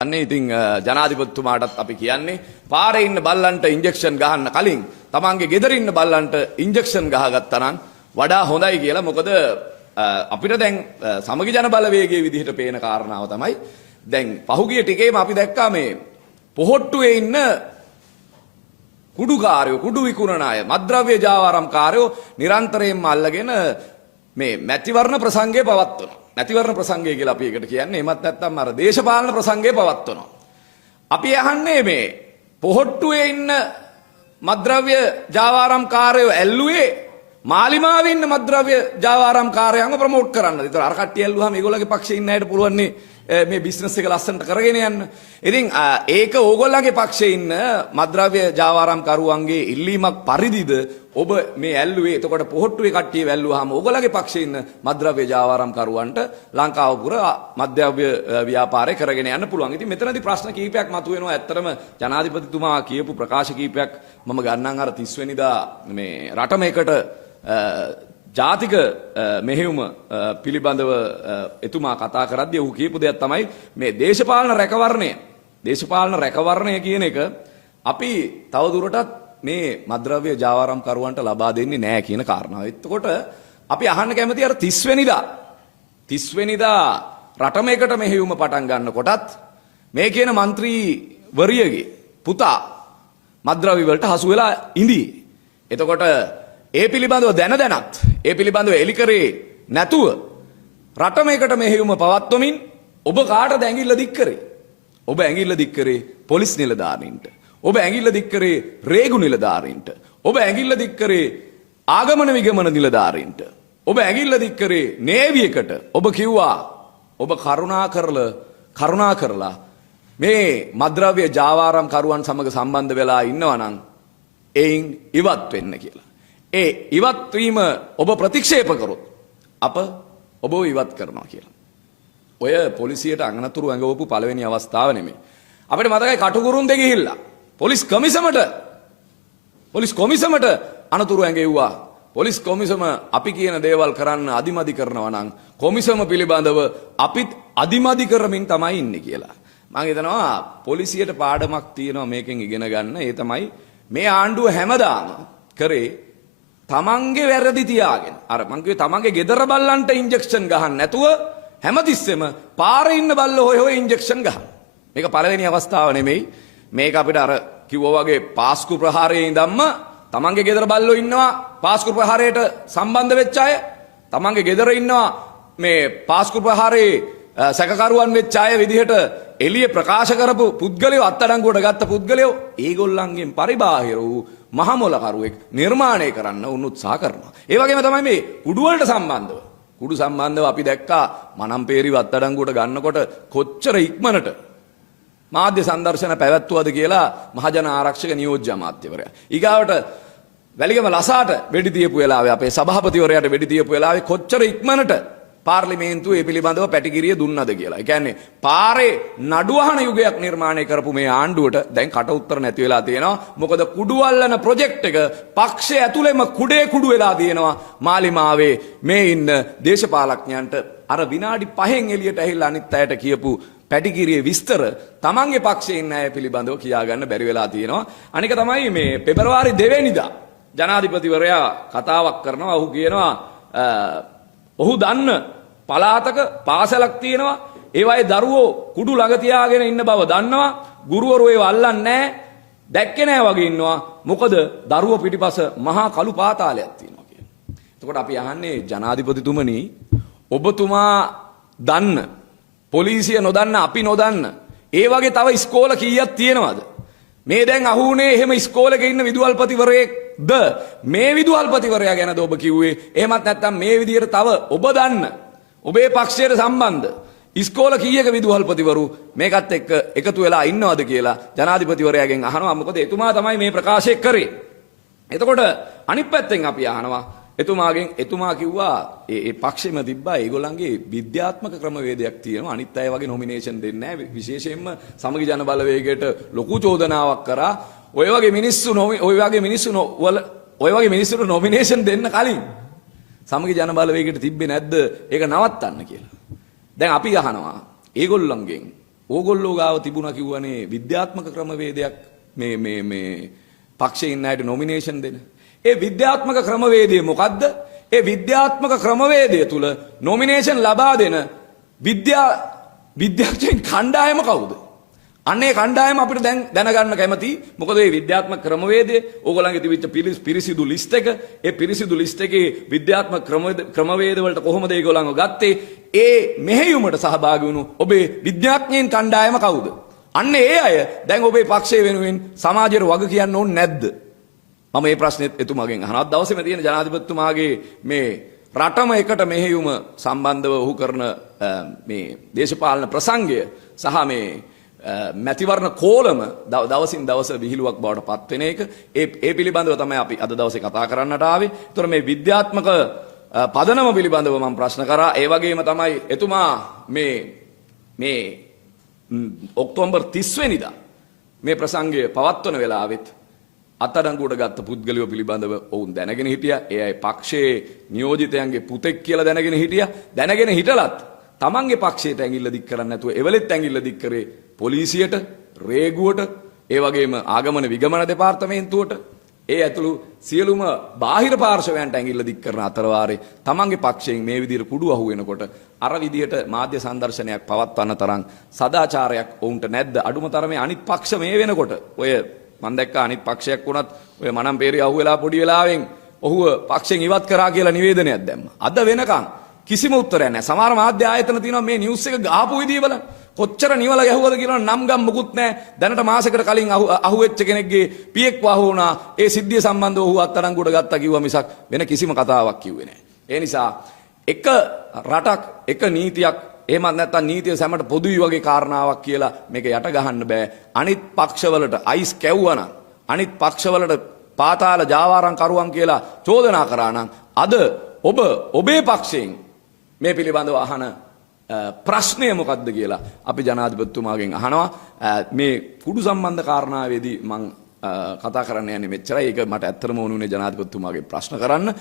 අන්නේ ඉතින් ජනාධිපතිතුමාටත් අපි කියන්නේ පාරේ ඉන්න බල්ලන්ට ඉන්ජෙක්ෂන් ගහන්න කලින් තමන්ගේ ගෙදර ඉන්න බල්ලන්ට ඉන්ජෙක්ෂන් ගහගත්තා නම් වඩා හොඳයි කියලා. මොකද අපිට දැන් සමගි ජන බලවේගයේ විදිහට පේන කාරණාව තමයි දැන් පහුගිය ටිකේම අපි දැක්කා මේ පොහොට්ටුවේ ඉන්න කුඩුකාරයෝ කුඩු විකුණන අය මත්ද්‍රව්‍ය ජාවාරම්කාරයෝ නිරන්තරයෙන්ම අල්ලගෙන මේ මැතිවරණ ප්‍රසංගය පවත්වනවා. මැතිවරණ ප්‍රසංගය කියලා අපි ඒකට කියන්නේ. එමත් නැත්නම් අර දේශපාලන ප්‍රසංගය පවත්වනවා. අපි අහන්නේ මේ පොහොට්ටුවේ ඉන්න මත්ද්‍රව්‍ය ජාවාරම්කාරයෝ ඇල්ලුවේ මාලිමාවේ ඉන්න මත්ද්‍රව්‍ය ජාවාරම්කාරයන්ව ප්‍රමෝට් කරන්නද? ඒතර අර කට්ටිය ඇල්ලුවාම ඒගොල්ලන්ගේ පක්ෂේ ඉන්න අයට පුළුවන් මේ බිස්නස් එක ලස්සනට කරගෙන යන්න. ඉතින් ඒක ඕගොල්ලන්ගේ පක්ෂේ ඉන්න මත්ද්‍රව්‍ය ජාවාරම්කරුවන්ගේ ඉල්ලීමක් පරිදිද ඔබ මේ ඇල්ලුවේ? එතකොට පොහොට්ටුවේ කට්ටිය වැල්ලුවාම ඕගොල්ලන්ගේ පක්ෂේ ඉන්න මත්ද්‍රව්‍ය ජාවාරම්කරුවන්ට ලංකාව පුර මත්ද්‍රව්‍ය ව්‍යාපාරය කරගෙන යන්න පුළුවන්. ඉතින් මෙතනදී ප්‍රශ්න කීපයක් මතුවෙනවා. ඇත්තටම ජනාධිපතිතුමා කියපු ප්‍රකාශ කීපයක් මම ගන්නම්. අර 30 වෙනිදා මේ රටමේකට ජාතික මෙහෙයුම පිළිබඳව එතුමා කතා කරද්දී ඔහු කියපු දෙයක් තමයි මේ දේශපාලන රැකවරණය කියන එක අපි තවදුරටත් මේ මත්ද්‍රව්‍ය ජාවාරම්කරුවන්ට ලබා දෙන්නේ නැහැ කියන කාරණාව. එතකොට අපි අහන්න කැමති අර 30 වෙනිදා රටමේකට මෙහෙයුම පටන් ගන්නකොටත් මේ කියන മന്ത്രിවරියගේ පුතා මත්ද්‍රව්‍ය වලට හසු වෙලා ඉඳී. එතකොට ඒ පිළිබඳව දැනත් ඒ පිළිබඳව එලි කරේ නැතුව රටමේකට මෙහෙයුම පවත්වමින් ඔබ කාටද ඇඟිල්ල දික් කරේ? ඔබ ඇඟිල්ල දික් කරේ පොලිස් නිලධාරීන්ට. ඔබ ඇඟිල්ල දික් කරේ රේගු නිලධාරීන්ට. ඔබ ඇඟිල්ල දික් කරේ ආගමන විගමන නිලධාරීන්ට. ඔබ ඇඟිල්ල දික් කරේ නේවි එකට. ඔබ කිව්වා ඔබ කරුණා කරලා මේ මත්ද්‍රව්‍ය ජාවාරම්කරුවන් සමග සම්බන්ධ වෙලා ඉන්නවා නම් එයින් ඉවත් වෙන්න කියලා. ඒ ඉවත් වීම ඔබ ප්‍රතික්ෂේප කරොත් ඔබ ඉවත් කරනවා කියලා. ඔය පොලිසියට අංගනතුරු ඇඟවපු පළවෙනි අවස්ථාව නෙමෙයි. අපිට මතකයි කටුකුරුන්දේ ගිහිල්ලා පොලිස් කොමිසමට අනතුරු ඇඟෙව්වා. පොලිස් කොමිසම අපි කියන දේවල් කරන්න අදිමදි කරනවා නම් කොමිසම පිළිබඳව අපිත් අදිමදි කරමින් තමයි ඉන්නේ කියලා. මම හිතනවා පොලිසියට පාඩමක් තියෙනවා මේකෙන් ඉගෙන ගන්න. ඒ තමයි මේ ආණ්ඩුව හැමදාම කරේ තමන්ගේ වැරදි තියාගෙන අර මං කිව්වේ තමන්ගේ ගෙදර බල්ලන්ට ඉන්ජෙක්ෂන් ගහන්න නැතුව හැමතිස්සෙම පාරේ ඉන්න බල්ලෝ හොය ඉන්ජෙක්ෂන් ගහන. මේක පළවෙනි අවස්ථාව නෙමෙයි. මේක අපිට අර කිව්වා වගේ පාස්කු ප්‍රහාරයේ ඉඳන්ම තමන්ගේ ගෙදර බල්ලෝ ඉන්නවා පාස්කු ප්‍රහාරයට සම්බන්ධ වෙච්ච අය. තමන්ගේ ගෙදර ඉන්නවා මේ පාස්කු ප්‍රහාරයේ සැකකරුවන් වෙච්ච අය විදිහට එළිය ප්‍රකාශ කරපු පුද්ගලයෝ අත්අඩංගුවට ගත්ත පුද්ගලයෝ ඒගොල්ලන්ගෙන් පරිබාහිර වූ මහමොලකරුවෙක් නිර්මාණය කරන්න උත්සාහ කරනවා. ඒ වගේම තමයි මේ කුඩු වලට සම්බන්ධව අපි දැක්කා මනම්පේරිව අත්අඩංගුවට ගන්නකොට කොච්චර ඉක්මනට මාධ්‍ය සංදර්ශන පැවැත්වුවද කියලා මහජන ආරක්ෂක නියෝජ්‍ය අමාත්‍යවරයා. ඊගාවට වැලිගම ලසාට වෙඩි තියපු වෙලාවේ අපේ සභාපතිවරයාට වෙඩි තියපු වෙලාවේ කොච්චර ඉක්මනට පාර්ලිමේන්තුව ඒ පිළිබඳව පැටිකිරිය දුන්නද කියලා. ඒ කියන්නේ පාරේ නඩුවහන යුගයක් නිර්මාණය කරපු මේ ආණ්ඩුවට දැන් කට උත්තර නැති වෙලා තියෙනවා. මොකද කුඩුවල්ලන ප්‍රොජෙක්ට් එක පක්ෂය ඇතුළෙම කුඩු වෙලා තියෙනවා. මාලිමාවේ මේ ඉන්න දේශපාලඥයන්ට අර විනාඩි 5න් එළියට ඇහිලා අනිත් අයට කියපු පැටිකිරියේ විස්තර තමන්ගේ පක්ෂයේ ඉන්න අය පිළිබඳව කියාගන්න බැරි වෙලා තියෙනවා. අනික තමයි මේ පෙබරවාරි 2 වෙනිදා ජනාධිපතිවරයා කතාවක් කරනවා. ඔහු කියනවා ඔහු දන්න පලාතක පාසලක් තියෙනවා. ඒවායේ දරුවෝ කුඩු ළඟ තියාගෙන ඉන්න බව දන්නවා. ගුරුවරු ඒව අල්ලන්නේ නැහැ. දැක්කේ නැහැ වගේ ඉන්නවා. මොකද දරුවෝ පිටිපස මහා කළු පාතාලයක් තියෙනවා කියලා. එතකොට අපි අහන්නේ ජනාධිපතිතුමනි ඔබතුමා දන්න පොලිසිය නොදන්න අපි නොදන්න ඒ වගේ තව ඉස්කෝල කීයක් තියෙනවද? මේ දැන් අහුනේ එහෙම ඉස්කෝලේක ඉන්න විදුහල්පතිවරයෙක්ද මේ විදුහල්පතිවරයා ගැනද ඔබ කිව්වේ? එහෙමත් නැත්නම් මේ විදියට තව ඔබ දන්න ඔබේ පක්ෂයට සම්බන්ධ ඉස්කෝල කීයක විදුහල්පතිවරු මේකත් එක්ක එකතු වෙලා ඉන්නවද කියලා ජනාධිපතිවරයාගෙන් අහනවා. මොකද එතුමා තමයි මේ ප්‍රකාශය කරේ. එතකොට අනිත් පැත්තෙන් අපි අහනවා එතුමා කිව්වා ඒ පක්ෂෙම තිබ්බා ඒගොල්ලන්ගේ විද්‍යාත්මක ක්‍රමවේදයක් තියෙනවා. අනිත් අය වගේ නොමිනේෂන් දෙන්නේ නැහැ. විශේෂයෙන්ම සමගි ජන බලවේගයට ලොකු චෝදනාවක් කරා. ඔය වගේ මිනිස්සු නොමිනේෂන් දෙන්න කලින් සමගි ජන බලවේගයට තිබ්බේ නැද්ද ඒක නවත්තන්න කියලා. දැන් අපි අහනවා ඒගොල්ලන්ගෙන් ඕගොල්ලෝ ගාව තිබුණා කිව්වනේ විද්‍යාත්මක ක්‍රමවේදයක් මේ පක්ෂේ ඉන්න අයට නොමිනේෂන් දෙන. ඒ විද්‍යාත්මක ක්‍රමවේදය මොකද්ද? ඒ විද්‍යාත්මක ක්‍රමවේදය තුල නොමිනේෂන් ලබා දෙන විද්‍යාඥයින් කණ්ඩායම කවුද? අන්නේ කණ්ඩායම අපිට දැන් දැනගන්න කැමති. මොකද මේ විද්‍යාත්මක ක්‍රමවේදය ඕගොල්ලන්ගේ තිබිච්ච පිරිසිදු ලිස්ට් එක, ඒ පිරිසිදු ලිස්ට් එකේ විද්‍යාත්මක ක්‍රමවේද වලට කොහොමද ඒගොල්ලන්ව ගත්තේ? ඒ මෙහෙයුමට සහභාගී වුණු ඔබේ විද්‍යාඥයින් කණ්ඩායම කවුද? අන්න ඒ අය දැන් ඔබේ පක්ෂය වෙනුවෙන් සමාජයට වග කියන්න ඕනේ නැද්ද? මම මේ ප්‍රශ්නෙත් එතුමාගෙන් අහනවා. දවසේම තියෙන ජනාධිපතිතුමාගේ මේ රටම එකට මෙහෙයුම සම්බන්ධව ඔහු කරන මේ දේශපාලන ප්‍රසංගය සහ මේ මැතිවරණ කෝලම දවසින් දවස විහිළුවක් බවට පත් වෙන එක ඒ පිළිබඳව තමයි අපි අද දවසේ කතා කරන්නට ආවේ. ඒතර මේ විද්‍යාත්මක පදනම පිළිබඳව මම ප්‍රශ්න කරා. ඒ වගේම තමයි එතුමා මේ ඔක්තෝබර් 30 වෙනිදා මේ ප්‍රසංගය පවත්වන වෙලාවෙත් අත්අඩංගුවට ගත්ත පුද්ගලයෝ පිළිබඳව ඔවුන් දැනගෙන හිටියා. ඒ අය පක්ෂයේ නියෝජිතයන්ගේ පුතෙක් කියලා දැනගෙන හිටියා. දැනගෙන හිටලත් තමන්ගේ පක්ෂයට ඇඟිල්ල දික් කරන්නේ නැතුව එවලෙත් ඇඟිල්ල දික් කරේ පොලිසියට, රේගුවට, ඒ වගේම ආගමන විගමන දෙපාර්තමේන්තුවට, ඒ ඇතුළු සියලුම බාහිර පාර්ශවයන්ට ඇඟිල්ල දික් කරන අතරවාරේ තමන්ගේ පක්ෂයෙන් මේ විදිහට කුඩු අහු වෙනකොට අර විදිහට මාධ්‍ය සංදර්ශනයක් පවත්වන්න තරම් සදාචාරයක් ඔවුන්ට නැද්ද? අඩුම තරමේ අනිත් පක්ෂ මේ වෙනකොට ඔය මම දැක්කා අනිත් පක්ෂයක් වුණත් ඔය මනම්පේරි අහුවෙලා පොඩි වෙලාවෙන් ඔහුව පක්ෂෙන් ඉවත් කරා කියලා නිවේදනයක් දැම්මා. අද වෙනකන් කිසිම උත්තරයක් නැහැ. සමහර මාධ්‍ය ආයතන තියෙනවා මේ නිවුස් එක ගාපු විදිය බලන්න. කොච්චර නිවල ගැහුවද කියලා නම් ගම් මුකුත් නැහැ. දැනට මාසෙකට කලින් අහුවෙච්ච කෙනෙක්ගේ පියෙක් වහු වුණා. ඒ සිද්ධිය සම්බන්ධව ඔහු අත්අඩංගුවට ගත්තා කිව්වා මිසක් වෙන කිසිම කතාවක් කිව්වේ නැහැ. ඒ නිසා එක රටක් එක නීතියක් එහෙමත් නැත්නම් නීතිය සැමට පොදුයි වගේ කාරණාවක් කියලා මේක යට ගහන්න බෑ. අනිත් පක්ෂවලට අයිස් කැව්වනම් අනිත් පක්ෂවලට පාතාල ජාවාරම් කරුවන් කියලා චෝදනා කරා නම් අද ඔබේ පක්ෂයෙන් මේ පිළිබඳව අහන ප්‍රශ්නය මොකක්ද කියලා අපි ජනාධිපතිතුමාගෙන් අහනවා. මේ කුඩු සම්බන්ධ කාරණාවේදී මම කතා කරන්න යන්නේ මෙච්චරයි. ඒක මට ඇත්තටම ඕනුනේ ජනාධිපතිතුමාගෙන් ප්‍රශ්න කරන්න.